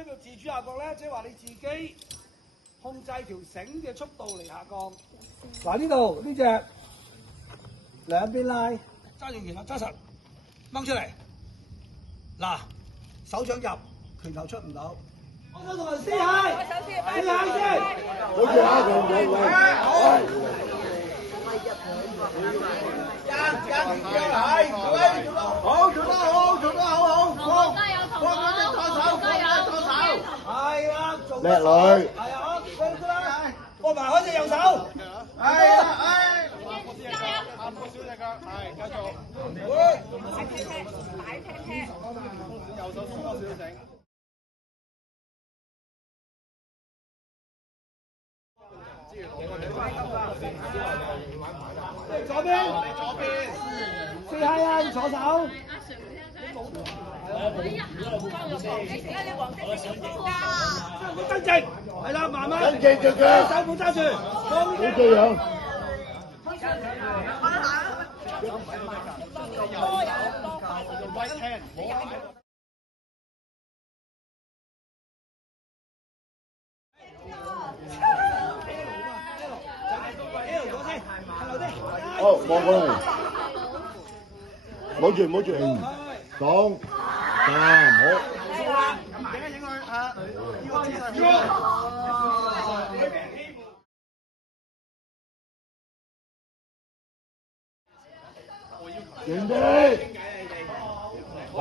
咩叫自主下降咧？即係話你自己控制條繩嘅速度嚟下降。嗱呢度呢隻兩邊拉，揸住拳頭揸實，掹出嚟。嗱，手掌入，拳頭出唔到。我想同人撕蟹，撕蟹先。好似蝦咁樣。好。好，做得好，做得好好，放嗰隻左手，放嗰隻左手，係啦，做叻女，係啊，好，得啦，放埋開隻右手，係啊，係，按過小隻腳，係繼續，擺踢踢，右手鬆多少繩。左邊，四下啊，左手。跟直，係啦，慢慢。跟直隻腳，手冇揸住，好這樣。好，望過嚟，冇住，講，好。影佢啊！呢個姿勢。靜啲，喂。